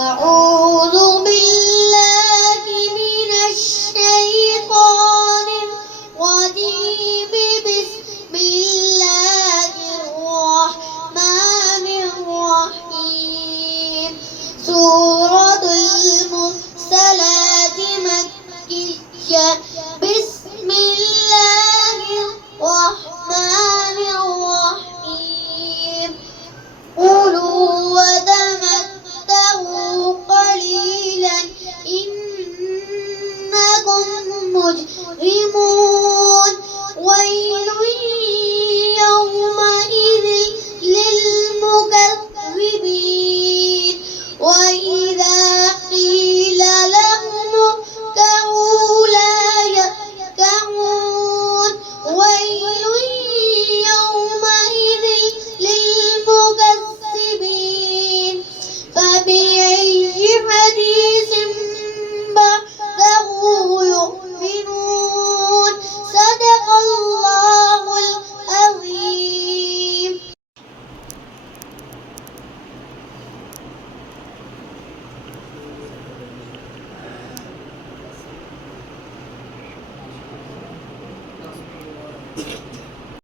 أعوذ بالله من الشيطان الرجيم. بسم الله الرحمن الرحيم. سورة المرسلات مكية. بسم الله الرحمن الرحيم. كلوا وتمتعوا قليلا إنكم مجرمون.